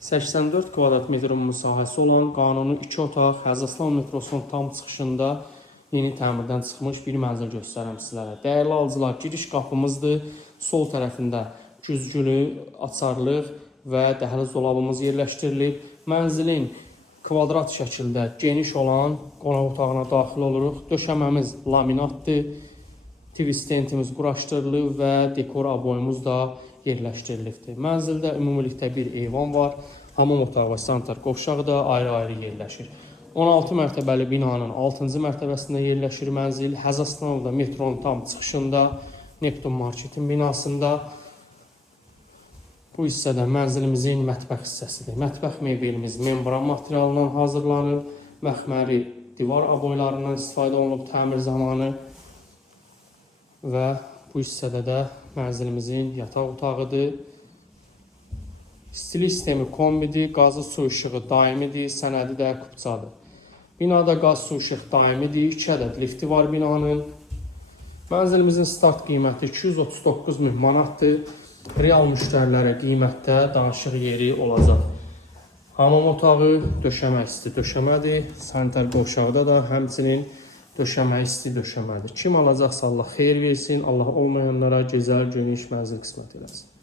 84 kvadrat metr ümumi sahəsi olan qanuni 2 otaq Həzrətislam metrosunun tam çıxışında yeni təmirdən çıxmış bir mənzil göstərirəm sizlərə. Dəyərli alıcılar, giriş qapımızdır. Sol tərəfində güzgülü, açarlıq və dəhliz dolabımız yerləşdirilib. Mənzilin kvadrat şəkildə geniş olan qonaq otağına daxil oluruq. Döşəməmiz laminatdır. TV stentimiz quraşdırılıb və dekor aboyumuz da yerləşdirilibdir. Mənzildə ümumilikdə bir eyvan var. Hamam otağı və sanitar qovşağı da ayrı-ayrı yerləşir. 16 mərtəbəli binanın 6-cı mərtəbəsində yerləşir mənzil. Həzrətislamda metronun tam çıxışında, Neptun Marketin binasında. Bu hissədə mənzilimizin mətbəx hissəsidir. Mətbəx mebelimiz membran materialından hazırlanıb. Məxməri divar aboylarından istifadə olunub təmir zamanı. Və bu hissədə də mənzilimizin yataq otağıdır. Stilik sistemi kombidir, qazı su işığı daimidir, sənədi də kupçadır. Binada qaz su işıq daimidir, 2 ədəd lifti var binanın. Mənzilimizin start qiyməti 239.000 manatdır. Real müştərilərə qiymətdə danışıq yeri olacaq. Hamam otağı döşəmə isti döşəmədir. Sanitar qovşaqda da həmçinin döşəmə isti döşəmədir. Kim alacaqsa Allah xeyir versin, Allah olmayanlara gözəl geniş mənzil qismət eləsin.